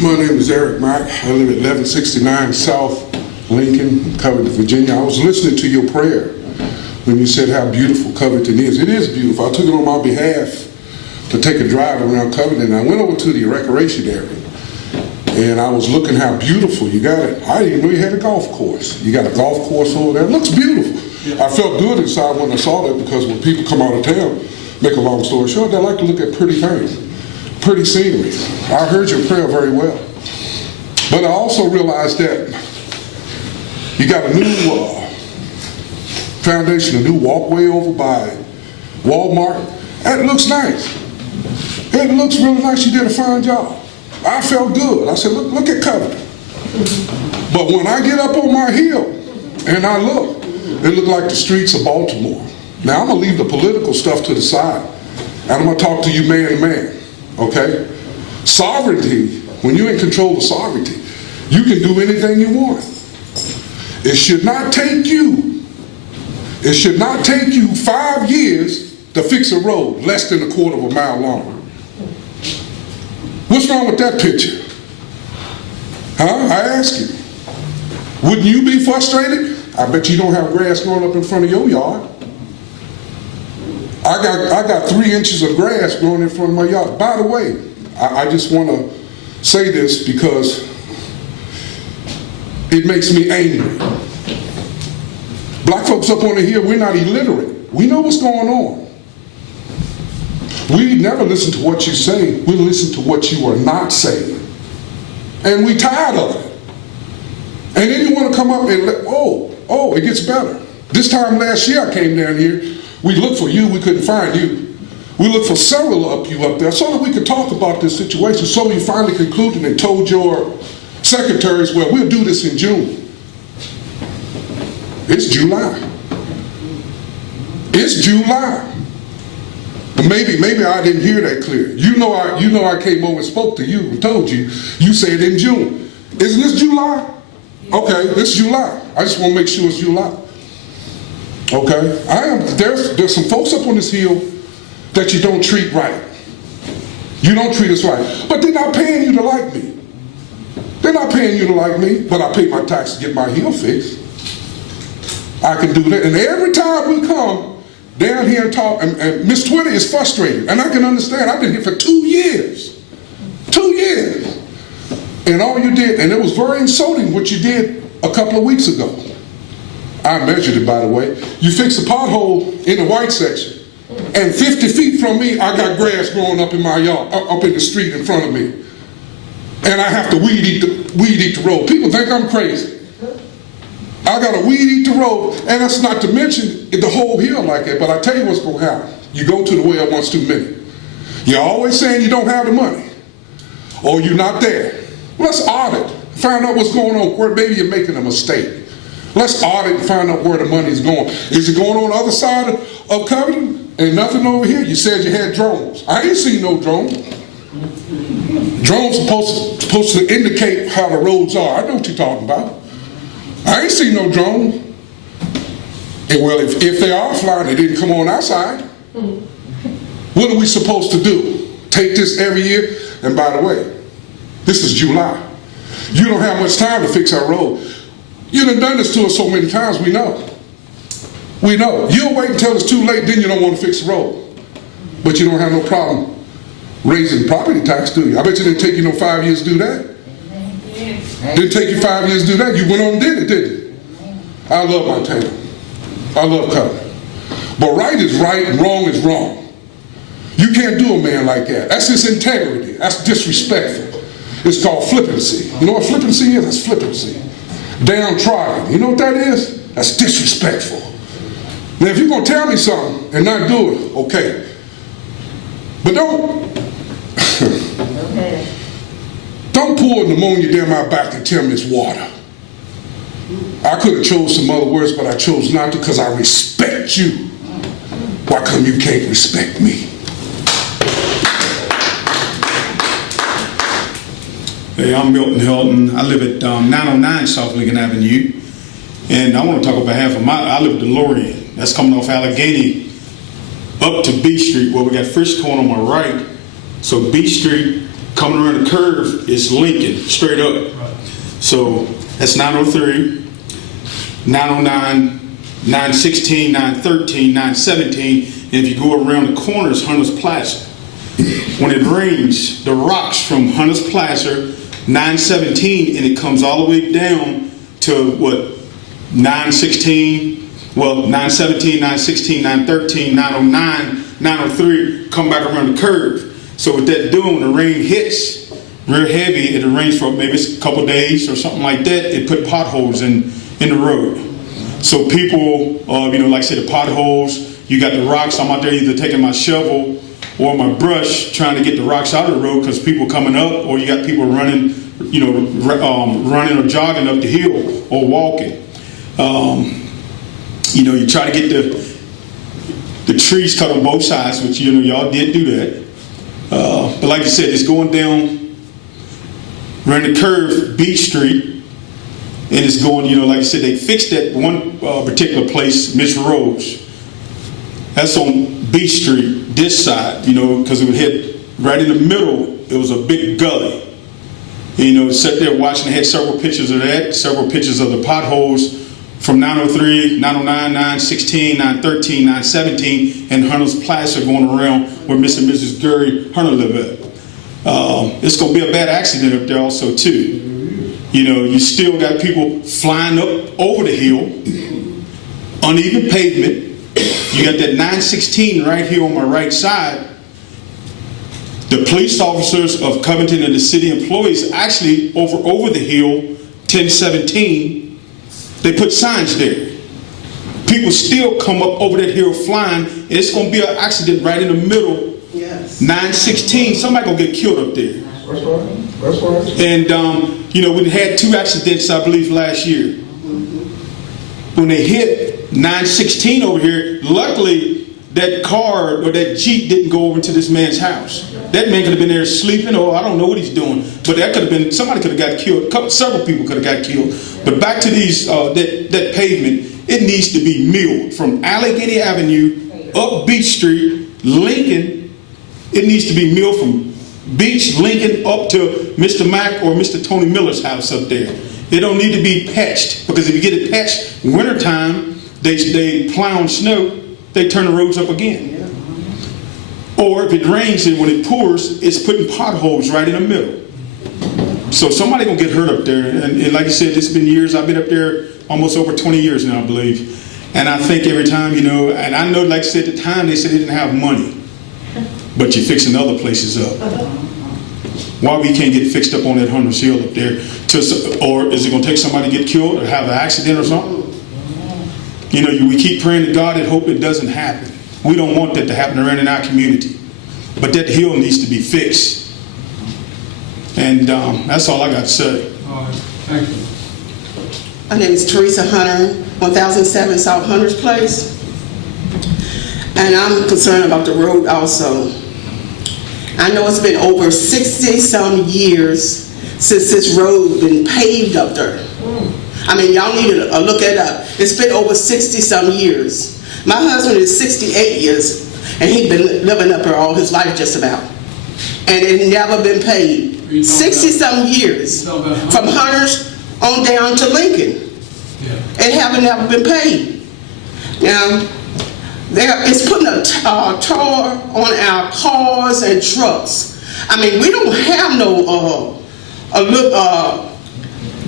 My name is Eric Mack. I live at 1169 South Lincoln, Covington, Virginia. I was listening to your prayer when you said how beautiful Covington is. It is beautiful. I took it on my behalf to take a drive around Covington. I went over to the recreation area and I was looking how beautiful you got it. I didn't even know you had a golf course. You got a golf course over there. It looks beautiful. I felt good inside when I saw that, because when people come out of town, make a long story short, they like to look at pretty things, pretty scenery. I heard your prayer very well. But I also realized that you got a new foundation, a new walkway over by Walmart. That looks nice. It looks really nice. You did a fine job. I felt good. I said, look at Covington. But when I get up on my hill and I look, it looked like the streets of Baltimore. Now I'm gonna leave the political stuff to the side and I'm gonna talk to you man to man, okay? Sovereignty, when you're in control of sovereignty, you can do anything you want. It should not take you 5 years to fix a road less than a quarter of a mile long. What's wrong with that picture? Huh? I ask you. Wouldn't you be frustrated? I bet you don't have grass growing up in front of your yard. I got 3 inches of grass growing in front of my yard. By the way, I just want to say this because it makes me angry. Black folks up on the hill, we're not illiterate. We know what's going on. We never listen to what you say. We listen to what you are not saying. And we tired of it. And then you want to come up and it gets better. This time last year I came down here. We looked for you. We couldn't find you. We looked for several of you up there so that we could talk about this situation. So you finally concluded and told your secretaries, well, we'll do this in June. It's July. It's July. But maybe I didn't hear that clear. You know I came over and spoke to you and told you. You said in June. Isn't this July? Okay, it's July. I just want to make sure it's July. Okay? There's some folks up on this hill that you don't treat right. You don't treat us right. But they're not paying you to like me. They're not paying you to like me, but I pay my taxes to get my hill fixed. I can do that. And every time we come down here and talk, and Miss Twitty is frustrated, and I can understand. I've been here for 2 years. 2 years. And all you did, and it was very insulting what you did a couple of weeks ago. I measured it, by the way. You fixed a pothole in the white section, and 50 feet from me, I got grass growing up in my yard, up in the street in front of me. And I have to weed eat the road. People think I'm crazy. I got to weed eat the road, and that's not to mention the whole hill like that. But I tell you what's going to happen. You go to the well once too many. You're always saying you don't have the money, or you're not there. Let's audit, find out what's going on, where maybe you're making a mistake. Let's audit and find out where the money's going. Is it going on the other side of Covington and nothing over here? You said you had drones. I ain't seen no drones. Drones supposed to indicate how the roads are. I know what you're talking about. I ain't seen no drone. And well, if they are flying, they didn't come on our side. What are we supposed to do? Take this every year? And by the way, this is July. You don't have much time to fix our road. You done done this to us so many times, we know. We know. You'll wait until it's too late, then you don't want to fix the road. But you don't have no problem raising property tax, do you? I bet you didn't take you no 5 years to do that. Didn't take you 5 years to do that. You went on and did it, didn't you? I love my town. I love Covington. But right is right and wrong is wrong. You can't do a man like that. That's his integrity. That's disrespectful. It's called flippancy. You know what flippancy is? That's flippancy. Downtrodden. You know what that is? That's disrespectful. Now if you're going to tell me something and not do it, okay. But don't pour pneumonia down my back and tell me it's water. I could have chose some other words, but I chose not to because I respect you. Why come you can't respect me? Hey, I'm Milton Hilton. I live at 909 South Lincoln Avenue. And I want to talk on behalf of I live at DeLorean. That's coming off Allegheny up to B Street, where we got Frischkorn on my right. So B Street Coming around the curve is Lincoln, straight up. So that's 903, 909, 916, 913, 917, and if you go around the corners, Hunter's Plaza. When it rains, the rocks from Hunter's Plaza, 917, and it comes all the way down to what, 916, well, 917, 916, 913, 909, 903, come back around the curve. So what that doing, when the rain hits real heavy, it rains for maybe a couple days or something like that, it put potholes in the road. So people, like I said, the potholes, you got the rocks, I'm out there either taking my shovel or my brush trying to get the rocks out of the road because people coming up, or you got people running, running or jogging up the hill or walking. You try to get the trees cut on both sides, which y'all did do that. But like I said, it's going down around the curve, Beach Street, and it's going, like I said, they fixed that one particular place, Miss Rose. That's on Beach Street, this side, because it would hit right in the middle. It was a big gully. Sat there watching, they had several pictures of that, several pictures of the potholes from 903, 909, 916, 913, 917, and Hunter's Plaza going around where Mr. and Mrs. Gary Hunter live at. It's going to be a bad accident up there also, too. You still got people flying up over the hill, uneven pavement. You got that 916 right here on my right side. The police officers of Covington and the city employees actually over the hill, 1017, they put signs there. People still come up over that hill flying, and it's going to be an accident right in the middle. Yes. 916, somebody going to get killed up there. That's right. That's right. And, we had 2 accidents, I believe, last year. When they hit 916 over here, luckily that car or that Jeep didn't go over to this man's house. That man could have been there sleeping, or I don't know what he's doing. But that could have been, somebody could have got killed. Several people could have got killed. But back to these, that pavement, it needs to be milled from Allegheny Avenue up Beach Street, Lincoln. It needs to be milled from Beach, Lincoln up to Mr. Mack or Mr. Tony Miller's house up there. It don't need to be patched, because if you get it patched wintertime, they plow on snow, they turn the roads up again. Or if it rains and when it pours, it's putting potholes right in the middle. So somebody gonna get hurt up there. And like I said, it's been years. I've been up there almost over 20 years now, I believe. And I think every time, and I know, like I said, at the time they said they didn't have money, but you're fixing other places up. Why we can't get fixed up on that Hunter's Hill up there? Or is it going to take somebody to get killed or have an accident or something? We keep praying to God and hope it doesn't happen. We don't want that to happen around in our community. But that hill needs to be fixed. And that's all I got to say. All right, thank you. My name is Theresa Hunter, 1007 South Hunters Place. And I'm concerned about the road also. I know it's been over 60-some years since this road been paved up there. I mean, y'all need to look it up. It's been over 60-some years. My husband is 68 years, and he's been living up there all his life just about. And it never been paved. 60-some years, from Hunters on down to Lincoln. It haven't never been paved. Now, it's putting a tar on our cars and trucks. I mean, we don't have no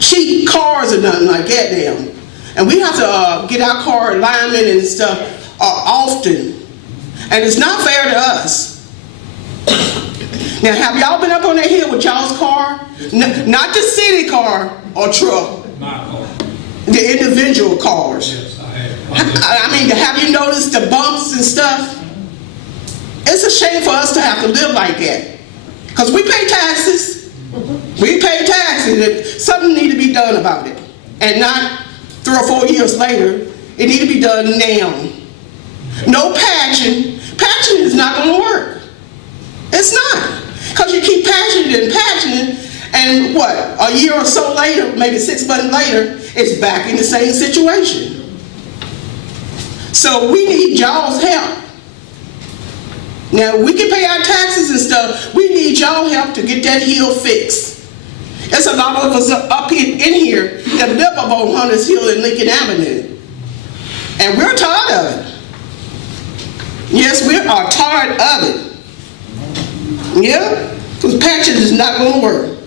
cheap cars or nothing like that now. And we have to get our car alignment and stuff often. And it's not fair to us. Now, have y'all been up on that hill with y'all's car? Not the city car or truck. My car. The individual cars. Yes, I have. I mean, have you noticed the bumps and stuff? It's a shame for us to have to live like that. Because we pay taxes. We pay taxes. And something needs to be done about it. And not 3 or 4 years later. It needs to be done now. No patching. Patching is not going to work. It's not. Because you keep patching it and patching it, and what, a year or so later, maybe 6 months later, it's back in the same situation. So we need y'all's help. Now, we can pay our taxes and stuff. We need y'all help to get that hill fixed. There's a lot of us up here in here that live up on Hunters Hill and Lincoln Avenue. And we're tired of it. Yes, we are tired of it. Yeah? Because patching is not going to work.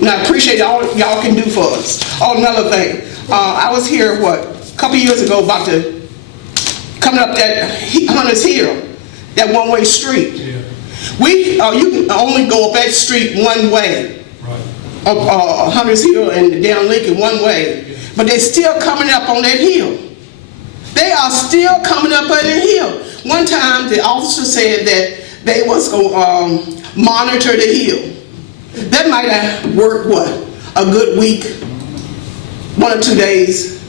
And I appreciate all y'all can do for us. Oh, another thing. I was here, a couple years ago about coming up that Hunters Hill, that one-way street. Yeah. You can only go up that street one way. Right. Up Hunters Hill and down Lincoln one way. Yeah. But they're still coming up on that hill. They are still coming up on that hill. One time the officer said that they was going to monitor the hill. That might have worked, a good week, 1 or 2 days.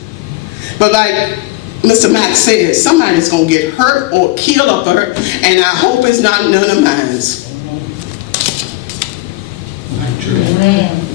But like Mr. Mack said, somebody's going to get hurt or killed up there, and I hope it's not none of mine. Thank you, Teresa.